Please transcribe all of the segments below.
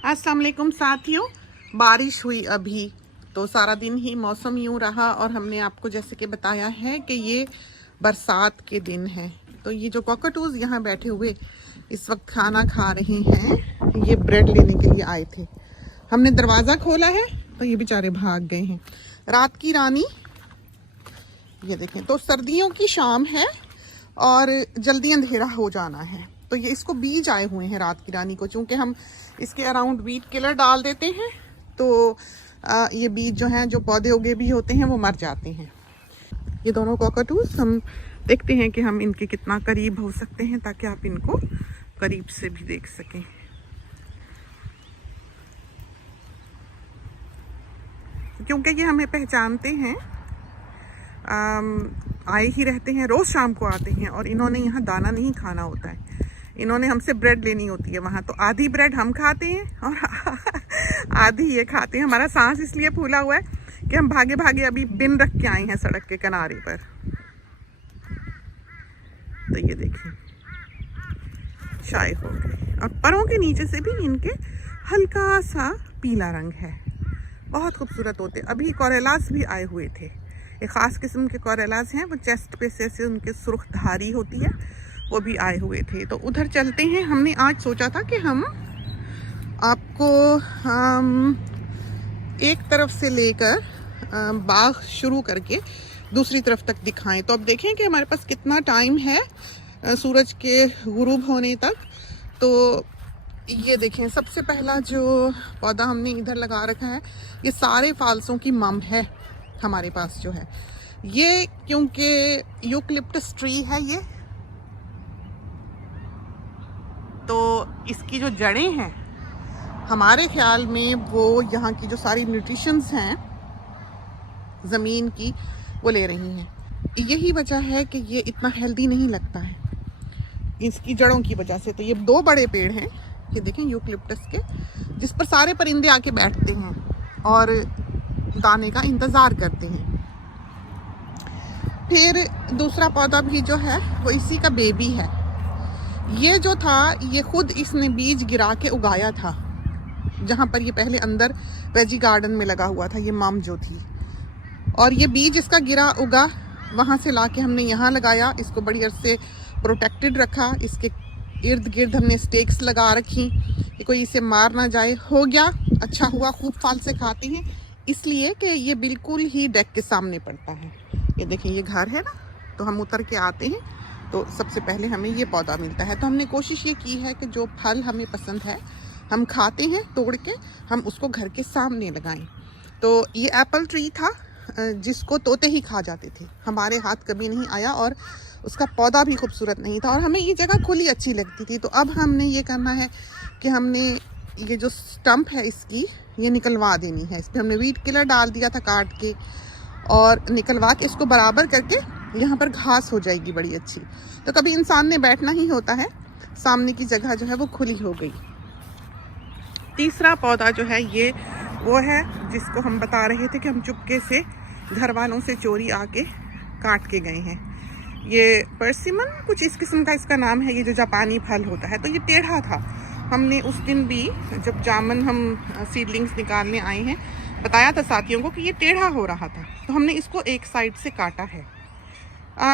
अस्सलाम वालेकुम साथियों, बारिश हुई अभी तो सारा दिन ही मौसम यूं रहा और हमने आपको जैसे कि बताया है कि ये बरसात के दिन हैं। तो ये जो कॉकटूज यहाँ बैठे हुए इस वक्त खाना खा रहे हैं, ये ब्रेड लेने के लिए आए थे। हमने दरवाज़ा खोला है तो ये बेचारे भाग गए हैं। रात की रानी, ये देखें, तो सर्दियों की शाम है और जल्दी अंधेरा हो जाना है। तो ये इसको बीज आए हुए हैं रात की रानी को, चूँकि हम इसके अराउंड वीट किलर डाल देते हैं तो ये बीज जो हैं, जो पौधे उगे भी होते हैं, वो मर जाते हैं। ये दोनों कॉकटूज हम देखते हैं कि हम इनके कितना करीब हो सकते हैं ताकि आप इनको करीब से भी देख सकें। क्योंकि ये हमें पहचानते हैं, आए ही रहते हैं, रोज़ शाम को आते हैं और इन्होंने यहाँ दाना नहीं खाना होता है, इन्होंने हमसे ब्रेड लेनी होती है वहाँ। तो आधी ब्रेड हम खाते हैं और आधी ये खाते हैं। हमारा सांस इसलिए फूला हुआ है कि हम भागे भागे अभी बिन रख के आए हैं सड़क के किनारे पर। तो ये देखिए, शाये हो गए और परों के नीचे से भी इनके हल्का सा पीला रंग है, बहुत खूबसूरत होते। अभी कोरेलास भी आए हुए थे, एक ख़ास किस्म के कोरेलास हैं, वो चेस्ट पे से उनके सुर्ख धारी होती है, वो भी आए हुए थे। तो उधर चलते हैं। हमने आज सोचा था कि हम आपको एक तरफ से लेकर बाग शुरू करके दूसरी तरफ तक दिखाएं। तो अब देखें कि हमारे पास कितना टाइम है सूरज के गुरूब होने तक। तो ये देखें, सबसे पहला जो पौधा हमने इधर लगा रखा है, ये सारे फालसों की मम है हमारे पास जो है ये, क्योंकि यूकलिप्टस ट्री है ये, तो इसकी जो जड़ें हैं हमारे ख्याल में वो यहाँ की जो सारी न्यूट्रिशंस हैं ज़मीन की वो ले रही हैं। यही वजह है कि ये इतना हेल्दी नहीं लगता है, इसकी जड़ों की वजह से। तो ये दो बड़े पेड़ हैं, ये देखें, यूकलिप्टस के, जिस पर सारे परिंदे आके बैठते हैं और दाने का इंतज़ार करते हैं। फिर दूसरा पौधा भी जो है वो इसी का बेबी है। ये जो था ये खुद इसने बीज गिरा के उगाया था, जहाँ पर ये पहले अंदर वेजी गार्डन में लगा हुआ था, ये मम जो थी। और ये बीज इसका गिरा उगा, वहाँ से लाके हमने यहाँ लगाया, इसको बड़ी अरसे प्रोटेक्टेड रखा, इसके इर्द गिर्द हमने स्टेक्स लगा रखी कि कोई इसे मार ना जाए। हो गया, अच्छा हुआ, खूब फाल से खाते हैं, इसलिए कि ये बिल्कुल ही डेक के सामने पड़ता है। ये देखें, ये घर है ना, तो हम उतर के आते हैं तो सबसे पहले हमें ये पौधा मिलता है। तो हमने कोशिश ये की है कि जो फल हमें पसंद है हम खाते हैं तोड़ के, हम उसको घर के सामने लगाएं। तो ये एप्पल ट्री था जिसको तोते ही खा जाते थे, हमारे हाथ कभी नहीं आया और उसका पौधा भी खूबसूरत नहीं था और हमें ये जगह खुली अच्छी लगती थी। तो अब हमने ये करना है कि हमने ये जो स्टम्प है इसकी, ये निकलवा देनी है। इस पर हमने वीट किलर डाल दिया था काट के और निकलवा के इसको बराबर करके यहाँ पर घास हो जाएगी बड़ी अच्छी। तो कभी इंसान ने बैठना ही होता है, सामने की जगह जो है वो खुली हो गई। तीसरा पौधा जो है ये वो है जिसको हम बता रहे थे कि हम चुपके से घर वालों से चोरी आके काट के गए हैं। ये परसिमन कुछ इस किस्म का इसका नाम है, ये जो जापानी फल होता है। तो ये टेढ़ा था, हमने उस दिन भी जब जामन हम सीडलिंग्स निकालने आए हैं बताया था साथियों को कि ये टेढ़ा हो रहा था, तो हमने इसको एक साइड से काटा है।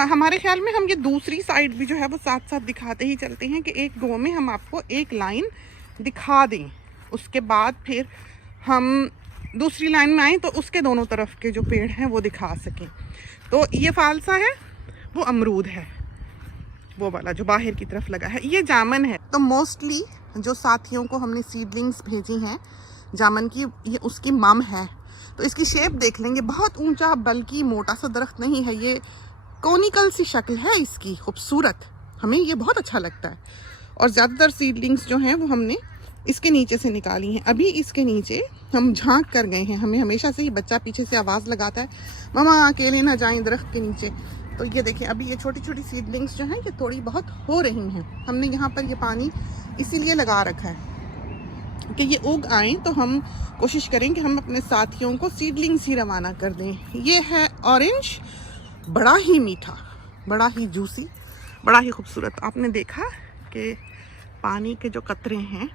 हमारे ख्याल में हम ये दूसरी साइड भी जो है वो साथ साथ दिखाते ही चलते हैं कि एक गो में हम आपको एक लाइन दिखा दें, उसके बाद फिर हम दूसरी लाइन में आएँ तो उसके दोनों तरफ के जो पेड़ हैं वो दिखा सकें। तो ये फालसा है, वो अमरूद है, वो वाला जो बाहर की तरफ लगा है, ये जामन है। तो मोस्टली जो साथियों को हमने सीडलिंग्स भेजी हैं जामन की, ये उसकी मम है। तो इसकी शेप देख लेंगे, बहुत ऊंचा बल्कि मोटा सा दरख्त नहीं है, ये कोनिकल सी शक्ल है इसकी, खूबसूरत, हमें ये बहुत अच्छा लगता है। और ज़्यादातर सीडलिंग्स जो हैं वो हमने इसके नीचे से निकाली हैं। अभी इसके नीचे हम झांक कर गए हैं, हमें हमेशा से ही बच्चा पीछे से आवाज़ लगाता है, मामा अकेले ना जाएं दरख्त के नीचे। तो ये देखिए, अभी ये छोटी छोटी सीडलिंग्स जो हैं ये थोड़ी बहुत हो रही हैं। हमने यहाँ पर ये पानी इसीलिए लगा रखा है कि ये उग आएँ तो हम कोशिश करें कि हम अपने साथियों को सीडलिंग्स ही रवाना कर दें। ये है ऑरेंज, बड़ा ही मीठा, बड़ा ही जूसी, बड़ा ही खूबसूरत। आपने देखा कि पानी के जो कतरे हैं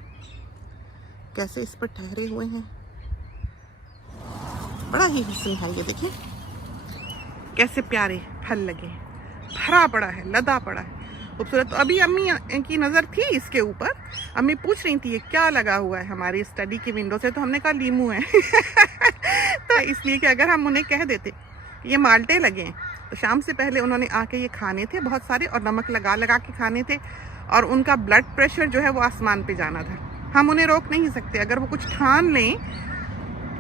कैसे इस पर ठहरे हुए हैं, बड़ा ही हसीन है। ये देखिए कैसे प्यारे फल लगे, भरा पड़ा है, लदा पड़ा है, खूबसूरत। तो अभी अम्मी की नज़र थी इसके ऊपर, अम्मी पूछ रही थी ये क्या लगा हुआ है हमारी स्टडी की विंडो से, तो हमने कहा लीमू है। तो इसलिए कि अगर हम उन्हें कह देते ये माल्टे लगे हैं, तो शाम से पहले उन्होंने आके ये खाने थे बहुत सारे, और नमक लगा लगा के खाने थे, और उनका ब्लड प्रेशर जो है वो आसमान पे जाना था। हम उन्हें रोक नहीं सकते, अगर वो कुछ ठान लें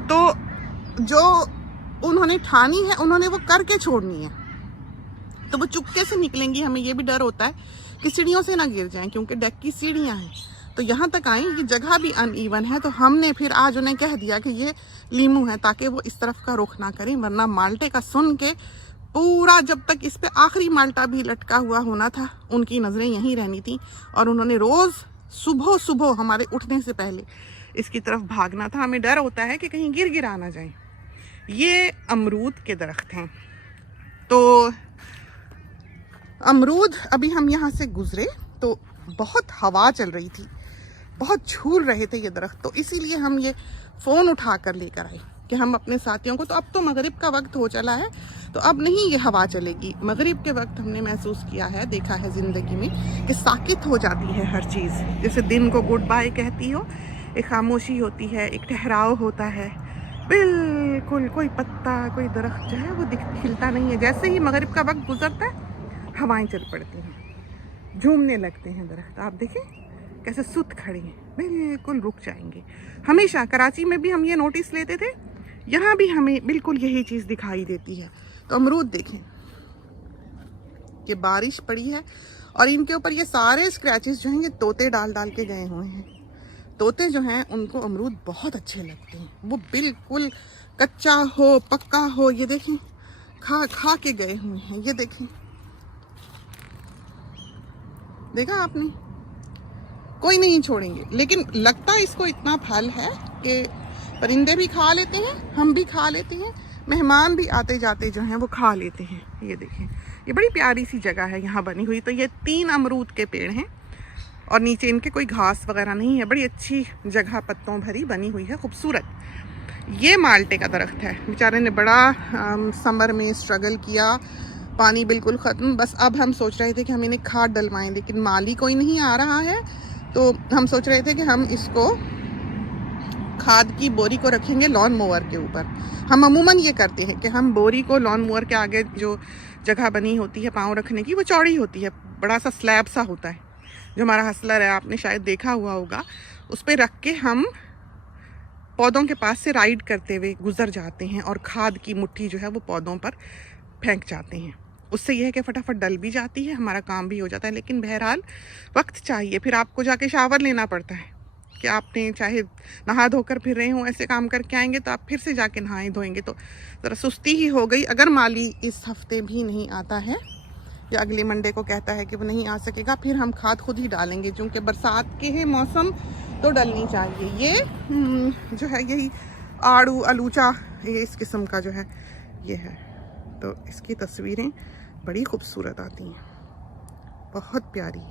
तो जो उन्होंने ठानी है उन्होंने वो करके छोड़नी है, तो वो चुपके से निकलेंगी। हमें ये भी डर होता है कि सीढ़ियों से ना गिर जाएं, क्योंकि डेक की सीढ़ियां हैं, तो यहाँ तक आई, ये जगह भी अनइवन है, तो हमने फिर आज उन्हें कह दिया कि ये लीमू है, ताकि वो इस तरफ का रुख ना करें, वरना माल्टे का सुन के पूरा, जब तक इस पे आखिरी माल्टा भी लटका हुआ होना था, उनकी नज़रें यहीं रहनी थी, और उन्होंने रोज़ सुबह सुबह हमारे उठने से पहले इसकी तरफ भागना था। हमें डर होता है कि कहीं गिरा ना जाए। ये अमरूद के दरख्त हैं, तो अमरूद, अभी हम यहाँ से गुजरे तो बहुत हवा चल रही थी, बहुत झूल रहे थे ये दरख्त, तो इसीलिए हम ये फ़ोन उठा कर लेकर आए कि हम अपने साथियों को, तो अब तो मगरिब का वक्त हो चला है, तो अब नहीं ये हवा चलेगी। मगरिब के वक्त हमने महसूस किया है, देखा है ज़िंदगी में कि साकित हो जाती है हर चीज़, जैसे दिन को गुड बाय कहती हो, एक खामोशी होती है, एक ठहराव होता है, बिल्कुल कोई पत्ता, कोई दरख्त जो है वो खिलता नहीं है। जैसे ही मगरिब का वक्त गुजरता है हवाएं चल पड़ती हैं, झूमने लगते हैं दरख्त। आप देखें कैसे सुत खड़े हैं, बिल्कुल रुक जाएंगे। हमेशा कराची में भी हम ये नोटिस लेते थे, यहाँ भी हमें बिल्कुल यही चीज़ दिखाई देती है। तो अमरूद देखें कि बारिश पड़ी है और इनके ऊपर ये सारे स्क्रैचेस जो हैं ये तोते डाल डाल के गए हुए हैं। तोते जो हैं उनको अमरूद बहुत अच्छे लगते हैं, वो बिल्कुल कच्चा हो पक्का हो, ये देखें खा खा के गए हुए हैं। ये देखें, देखा आपने, कोई नहीं छोड़ेंगे। लेकिन लगता इसको इतना फल है कि परिंदे भी खा लेते हैं, हम भी खा लेते हैं, मेहमान भी आते जाते जो हैं वो खा लेते हैं। ये देखें, ये बड़ी प्यारी सी जगह है यहाँ बनी हुई। तो ये 3 अमरूद के पेड़ हैं और नीचे इनके कोई घास वगैरह नहीं है, बड़ी अच्छी जगह पत्तों भरी बनी हुई है, खूबसूरत। ये माल्टे का दरख्त है, बेचारे ने बड़ा समर में स्ट्रगल किया, पानी बिल्कुल ख़त्म, बस अब हम सोच रहे थे कि हम इन्हें खाद डलवाएं, लेकिन माली कोई नहीं आ रहा है, तो हम सोच रहे थे कि हम इसको खाद की बोरी को रखेंगे लॉन मोवर के ऊपर। हम अमूमन ये करते हैं कि हम बोरी को लॉन मोवर के आगे जो जगह बनी होती है पाँव रखने की, वो चौड़ी होती है, बड़ा सा स्लैब सा होता है, जो हमारा हसलर है, आपने शायद देखा हुआ होगा, उस पर रख के हम पौधों के पास से राइड करते हुए गुजर जाते हैं और खाद की मुट्ठी जो है वो पौधों पर फेंक जाते हैं। उससे यह है कि फटाफट डल भी जाती है, हमारा काम भी हो जाता है। लेकिन बहरहाल वक्त चाहिए, फिर आपको जाके शावर लेना पड़ता है कि आपने चाहे नहा धोकर फिर रहे हों, ऐसे काम करके आएंगे तो आप फिर से जाके नहाए धोएंगे, तो ज़रा सुस्ती ही हो गई। अगर माली इस हफ्ते भी नहीं आता है या अगले मंडे को कहता है कि वो नहीं आ सकेगा, फिर हम खाद खुद ही डालेंगे, क्योंकि बरसात के है मौसम तो डलनी चाहिए। ये जो है यही आड़ू अलूचा, ये इस किस्म का जो है ये है, तो इसकी तस्वीरें बड़ी खूबसूरत आती हैं, बहुत प्यारी,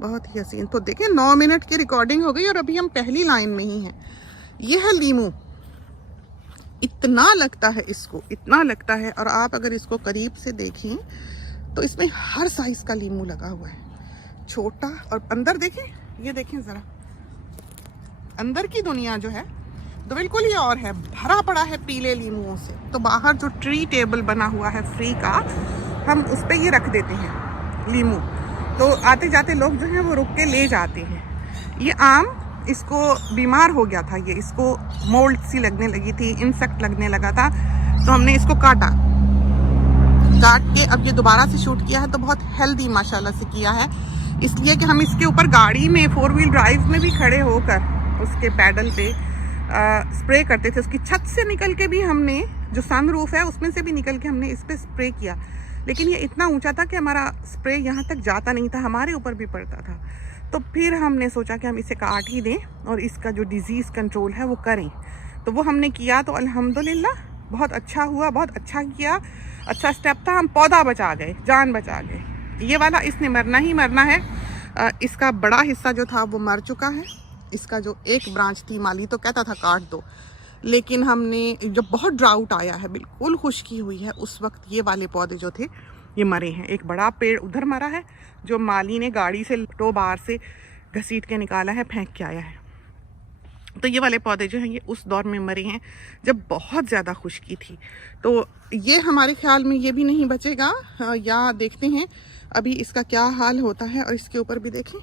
बहुत ही हसीन। तो देखें 9 मिनट की रिकॉर्डिंग हो गई और अभी हम पहली लाइन में ही हैं। ये है लीमू, इतना लगता है इसको, इतना लगता है, और आप अगर इसको करीब से देखें तो इसमें हर साइज का लीमू लगा हुआ है, छोटा, और अंदर देखें, ये देखें ज़रा अंदर की दुनिया जो है तो बिल्कुल ही और है, भरा पड़ा है पीले लीमुओं से। तो बाहर जो ट्री टेबल बना हुआ है फ्री का, हम उस पर ये रख देते हैं लीमू, तो आते जाते लोग जो हैं वो रुक के ले जाते हैं। ये आम, इसको बीमार हो गया था, ये इसको मोल्ड सी लगने लगी थी, इंसेक्ट लगने लगा था, तो हमने इसको काट के अब ये दोबारा से शूट किया है, तो बहुत हेल्दी माशाल्लाह से किया है, इसलिए कि हम इसके ऊपर गाड़ी में 4 व्हील ड्राइव में भी खड़े होकर उसके पैडल पे स्प्रे करते थे। उसकी छत से निकल के भी हमने, जो सन रूफ है उसमें से भी निकल के हमने इस पर स्प्रे किया, लेकिन ये इतना ऊंचा था कि हमारा स्प्रे यहाँ तक जाता नहीं था, हमारे ऊपर भी पड़ता था। तो फिर हमने सोचा कि हम इसे काट ही दें और इसका जो डिज़ीज़ कंट्रोल है वो करें, तो वो हमने किया। तो अल्हम्दुलिल्लाह बहुत अच्छा हुआ, बहुत अच्छा किया, अच्छा स्टेप था, हम पौधा बचा गए, जान बचा गए। ये वाला इसने मरना ही मरना है, इसका बड़ा हिस्सा जो था वो मर चुका है, इसका जो एक ब्रांच थी, माली तो कहता था काट दो, लेकिन हमने जब बहुत ड्राउट आया है, बिल्कुल खुश्की हुई है, उस वक्त ये वाले पौधे जो थे ये मरे हैं। एक बड़ा पेड़ उधर मरा है जो माली ने गाड़ी से टो बाहर से घसीट के निकाला है, फेंक के आया है। तो ये वाले पौधे जो हैं ये उस दौर में मरे हैं जब बहुत ज़्यादा खुश्की थी। तो ये हमारे ख्याल में ये भी नहीं बचेगा, या देखते हैं अभी इसका क्या हाल होता है। और इसके ऊपर भी देखें,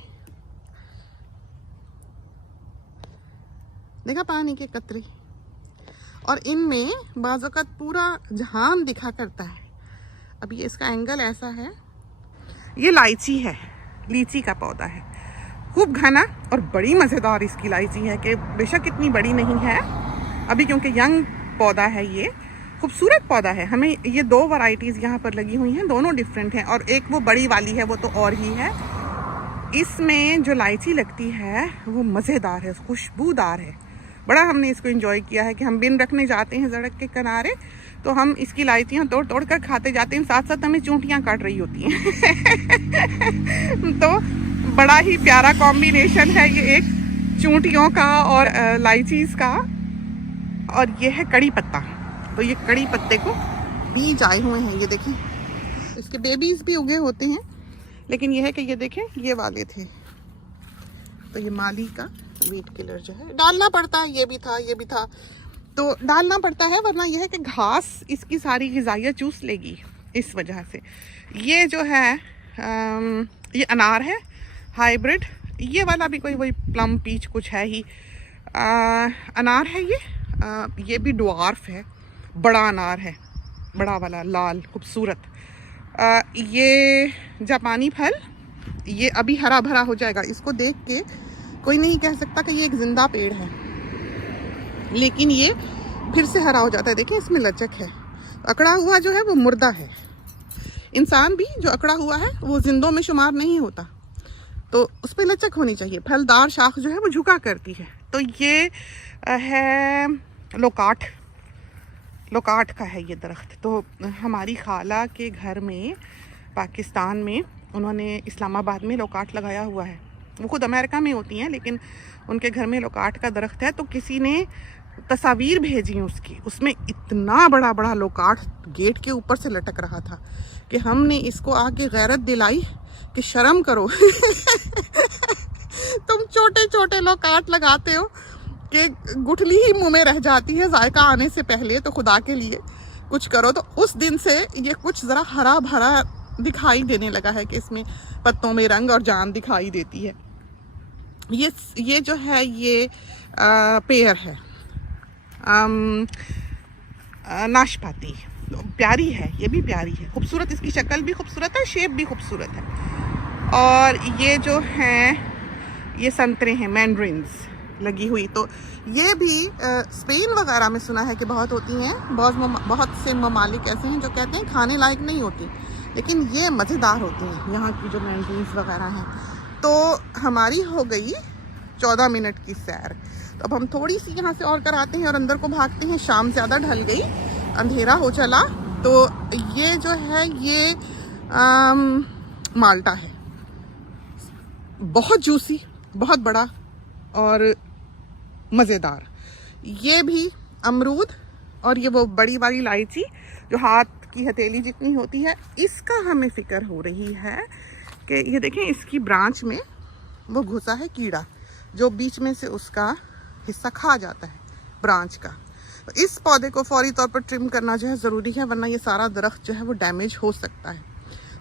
देखा पानी के कतरे, और इनमें बाज़-औक़ात पूरा जहान दिखा करता है। अभी इसका एंगल ऐसा है। ये लाइची है, लीची का पौधा है, खूब घना और बड़ी मज़ेदार इसकी लाइची है कि बेशक इतनी बड़ी नहीं है अभी क्योंकि यंग पौधा है, ये खूबसूरत पौधा है। हमें ये 2 वैरायटीज़ यहाँ पर लगी हुई हैं, दोनों डिफरेंट हैं, और एक वो बड़ी वाली है वो तो और ही है। इसमें जो लाइची लगती है वो मज़ेदार है, खुशबूदार है। बड़ा हमने इसको एंजॉय किया है कि हम बिन रखने जाते हैं सड़क के किनारे, तो हम इसकी लाइचियाँ तोड़ तोड़ कर खाते जाते हैं, साथ साथ हमें चूंटियाँ काट रही होती हैं। तो बड़ा ही प्यारा कॉम्बिनेशन है ये, एक चूंटियों का और लाइचीज़ का। और ये है कड़ी पत्ता, तो ये कड़ी पत्ते को बीज आए हुए हैं, ये देखें, इसके बेबीज़ भी उगे होते हैं, लेकिन ये है कि ये देखें ये वाले थे। तो ये माली का वीट किलर जो है डालना पड़ता है, ये भी था, ये भी था, तो डालना पड़ता है, वरना यह है कि घास इसकी सारी ग़िज़ाइयत चूस लेगी, इस वजह से। ये जो है ये अनार है हाइब्रिड, ये वाला भी कोई वही प्लम पीच कुछ है ही, अनार है ये भी ड्वार्फ है, बड़ा अनार है, बड़ा वाला लाल खूबसूरत। ये जापानी फल, ये अभी हरा भरा हो जाएगा, इसको देख के कोई नहीं कह सकता कि ये एक जिंदा पेड़ है, लेकिन ये फिर से हरा हो जाता है। देखिए इसमें लचक है, अकड़ा हुआ जो है वो मुर्दा है। इंसान भी जो अकड़ा हुआ है वो जिंदों में शुमार नहीं होता, तो उस पर लचक होनी चाहिए। फलदार शाख जो है वो झुका करती है। तो ये है लोकाट का है ये दरख्त। तो हमारी खाला के घर में पाकिस्तान में उन्होंने इस्लामाबाद में लोकाट लगाया हुआ है। वो खुद अमेरिका में होती हैं, लेकिन उनके घर में लोकाट का दरख्त है। तो किसी ने तस्वीर भेजी उसकी, उसमें इतना बड़ा बड़ा लोकाट गेट के ऊपर से लटक रहा था कि हमने इसको आके गैरत दिलाई कि शर्म करो। तुम छोटे छोटे लोकाट लगाते हो कि गुठली ही मुंह में रह जाती है जायका आने से पहले, तो खुदा के लिए कुछ करो। तो उस दिन से ये कुछ ज़रा हरा भरा दिखाई देने लगा है कि इसमें पत्तों में रंग और जान दिखाई देती है। ये जो है ये पेयर है, नाशपाती, प्यारी है, ये भी प्यारी है, खूबसूरत, इसकी शक्ल भी खूबसूरत है, शेप भी खूबसूरत है। और ये जो हैं ये संतरे हैं, मैंड्रिन्स लगी हुई। तो ये भी स्पेन वगैरह में सुना है कि बहुत होती हैं। बहुत से ममालिक ऐसे हैं जो कहते हैं खाने लायक नहीं होती, लेकिन ये मज़ेदार होती हैं यहाँ की जो मैंड्रिन्स वगैरह हैं। तो हमारी हो गई 14 मिनट की सैर। तो अब हम थोड़ी सी यहाँ से और कराते हैं और अंदर को भागते हैं। शाम ज़्यादा ढल गई, अंधेरा हो चला। तो ये जो है ये माल्टा है, बहुत जूसी, बहुत बड़ा और मज़ेदार। ये भी अमरूद, और ये वो बड़ी वाली इलायची जो हाथ की हथेली जितनी होती है, इसका हमें फ़िक्र हो रही है कि ये देखें इसकी ब्रांच में वो घुसा है कीड़ा जो बीच में से उसका हिस्सा खा जाता है ब्रांच का। तो इस पौधे को फौरी तौर पर ट्रिम करना जो है ज़रूरी है, वरना ये सारा दरख्त जो है वो डैमेज हो सकता है।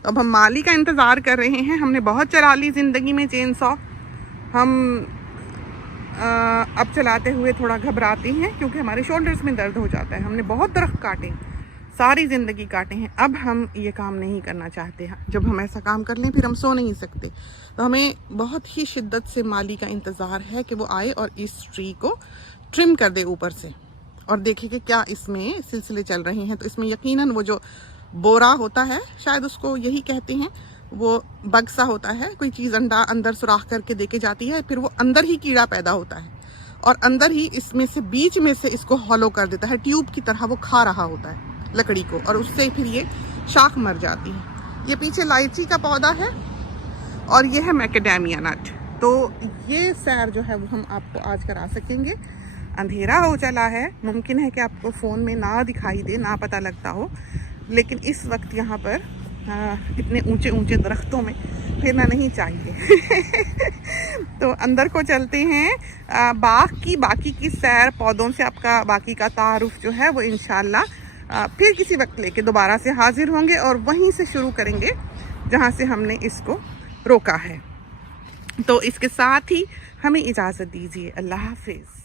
तो अब हम माली का इंतज़ार कर रहे हैं। हमने बहुत चला ली ज़िंदगी में चेन सॉ, हम अब चलाते हुए थोड़ा घबराते हैं क्योंकि हमारे शोल्डर्स में दर्द हो जाता है। हमने बहुत दरख्त काटे, सारी ज़िंदगी काटे हैं, अब हम ये काम नहीं करना चाहते हैं। जब हम ऐसा काम कर लें फिर हम सो नहीं सकते। तो हमें बहुत ही शिद्दत से माली का इंतज़ार है कि वो आए और इस ट्री को ट्रिम कर दे ऊपर से, और देखें कि क्या इसमें सिलसिले चल रहे हैं। तो इसमें यकीनन वो जो बोरा होता है, शायद उसको यही कहते हैं, वो बग सा होता है, कोई चीज़ अंडा अंदर सुराख करके देके जाती है, फिर वो अंदर ही कीड़ा पैदा होता है और अंदर ही इसमें से बीच में से इसको हॉलो कर देता है, ट्यूब की तरह वो खा रहा होता है लकड़ी को, और उससे फिर ये शाख मर जाती है। ये पीछे इलायची का पौधा है और ये है मैकेडेमिया नट। तो ये सैर जो है वो हम आपको आज करा सकेंगे। अंधेरा हो चला है, मुमकिन है कि आपको फ़ोन में ना दिखाई दे, ना पता लगता हो, लेकिन इस वक्त यहाँ पर इतने ऊंचे ऊंचे दरख्तों में फिरना नहीं चाहिए। तो अंदर को चलते हैं। बाग की बाकी की सैर, पौधों से आपका बाकी का तारुफ जो है वो इंशाल्लाह फिर किसी वक्त लेके दोबारा से हाजिर होंगे और वहीं से शुरू करेंगे जहाँ से हमने इसको रोका है। तो इसके साथ ही हमें इजाज़त दीजिए। अल्लाह हाफिज़।